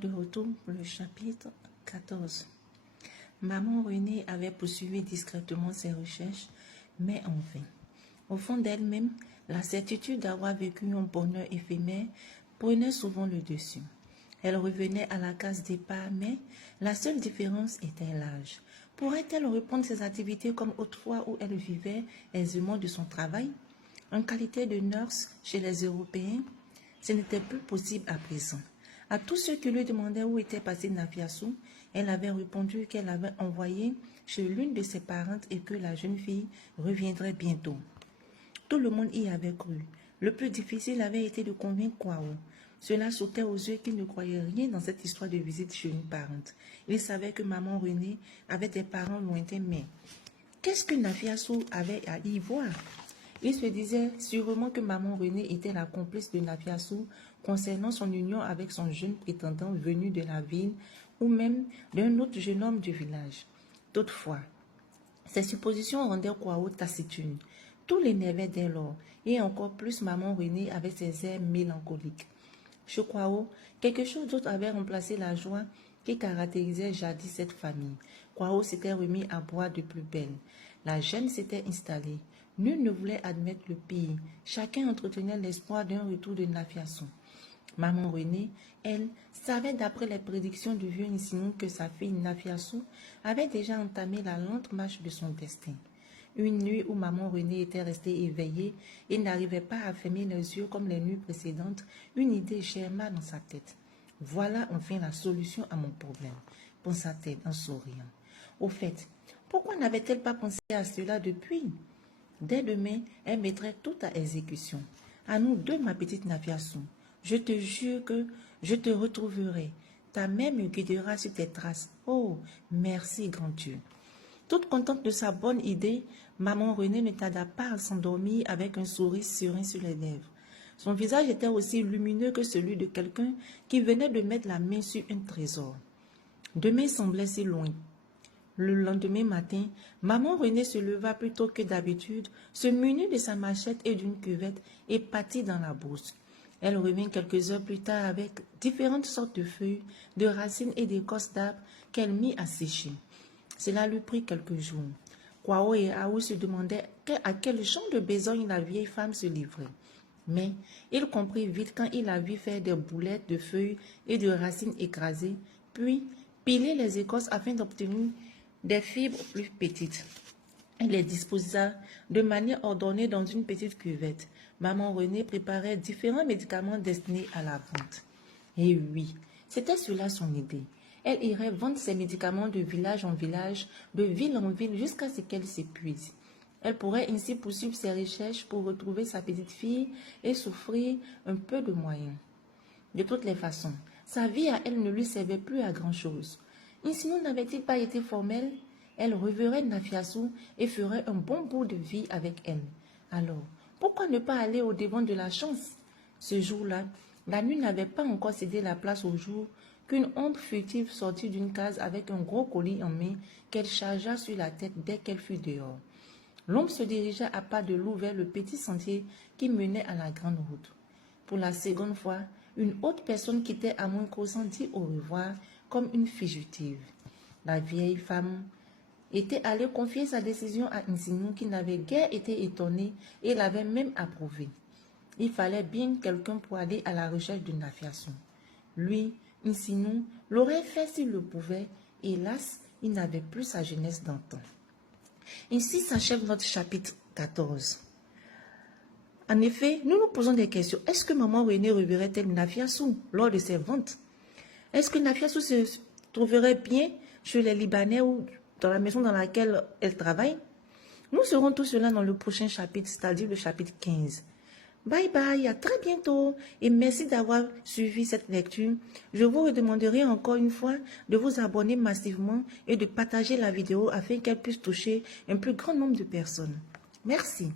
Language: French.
de retour pour le chapitre 14. Maman Renée avait poursuivi discrètement ses recherches, mais en vain. Au fond d'elle-même, la certitude d'avoir vécu un bonheur éphémère prenait souvent le dessus. Elle revenait à la case départ, mais la seule différence était l'âge. Pourrait-elle reprendre ses activités comme autrefois où elle vivait aisément de son travail? En qualité de nurse chez les Européens, ce n'était plus possible à présent. À tous ceux qui lui demandaient où était passée Nafiassou, elle avait répondu qu'elle avait envoyé chez l'une de ses parentes et que la jeune fille reviendrait bientôt. Tout le monde y avait cru. Le plus difficile avait été de convaincre Kwao. Cela sautait aux yeux qu'il ne croyait rien dans cette histoire de visite chez une parente. Il savait que maman Renée avait des parents lointains, mais qu'est-ce que Nafiassou avait à y voir? Il se disait sûrement que maman Renée était la complice de Nafiassou concernant son union avec son jeune prétendant venu de la ville ou même d'un autre jeune homme du village. Toutefois, ces suppositions rendaient Kwao taciturne. Tout l'énervait dès lors, et encore plus maman Renée avec ses airs mélancoliques. Chez Kwao, quelque chose d'autre avait remplacé la joie qui caractérisait jadis cette famille. Kwao s'était remis à boire de plus belle. La jeune s'était installée. Nul ne voulait admettre le pire. Chacun entretenait l'espoir d'un retour de Nafiassou. Maman Renée, elle, savait d'après les prédictions du vieux Nsinou que sa fille Nafiassou avait déjà entamé la lente marche de son destin. Une nuit où maman Renée était restée éveillée et n'arrivait pas à fermer les yeux comme les nuits précédentes, une idée germa dans sa tête. Voilà enfin la solution à mon problème, pensa-t-elle en souriant. Au fait, pourquoi n'avait-elle pas pensé à cela depuis? Dès demain, elle mettrait tout à exécution. À nous deux, ma petite Nafiassou. Je te jure que je te retrouverai. Ta mère me guidera sur tes traces. Oh, merci, grand Dieu. Toute contente de sa bonne idée, maman Renée ne tarda pas à s'endormir avec un sourire serein sur les lèvres. Son visage était aussi lumineux que celui de quelqu'un qui venait de mettre la main sur un trésor. Demain semblait si loin. Le lendemain matin, maman Renée se leva plus tôt que d'habitude, se munit de sa machette et d'une cuvette et partit dans la brousse. Elle revint quelques heures plus tard avec différentes sortes de feuilles, de racines et d'écorces d'arbres qu'elle mit à sécher. Cela lui prit quelques jours. Kwao et Aou se demandaient à quel genre de besogne la vieille femme se livrait. Mais il comprit vite quand il la vit faire des boulettes de feuilles et de racines écrasées, puis piler les écorces afin d'obtenir des fibres plus petites. Il les disposa de manière ordonnée dans une petite cuvette. Maman Renée préparait différents médicaments destinés à la vente. Et oui, c'était cela son idée. Elle irait vendre ses médicaments de village en village, de ville en ville, jusqu'à ce qu'elle s'épuise. Elle pourrait ainsi poursuivre ses recherches pour retrouver sa petite fille et s'offrir un peu de moyens. De toutes les façons, sa vie à elle ne lui servait plus à grand-chose. Nsinou n'avait-il pas été formel? Elle reverrait Nafiassou et ferait un bon bout de vie avec elle. Alors, pourquoi ne pas aller au-devant de la chance? Ce jour-là, la nuit n'avait pas encore cédé la place au jour qu'une ombre furtive sortit d'une case avec un gros colis en main qu'elle chargea sur la tête dès qu'elle fut dehors. L'ombre se dirigea à pas de loup vers le petit sentier qui menait à la grande route. Pour la seconde fois, une autre personne quittait Amon causant dit au revoir comme une fugitive. La vieille femme était allée confier sa décision à Nsinou qui n'avait guère été étonné et l'avait même approuvé. Il fallait bien quelqu'un pour aller à la recherche de Nafiassou. Lui, Nsinou, l'aurait fait s'il le pouvait. Hélas, il n'avait plus sa jeunesse d'antan. Ainsi s'achève notre chapitre 14. En effet, nous nous posons des questions. Est-ce que maman Renée reverrait-elle Nafiassou lors de ses ventes? Est-ce que Nafiassou se trouverait bien chez les Libanais ou dans la maison dans laquelle elle travaille? Nous serons tout cela dans le prochain chapitre, c'est-à-dire le chapitre 15. Bye bye, à très bientôt et merci d'avoir suivi cette lecture. Je vous redemanderai encore une fois de vous abonner massivement et de partager la vidéo afin qu'elle puisse toucher un plus grand nombre de personnes. Merci.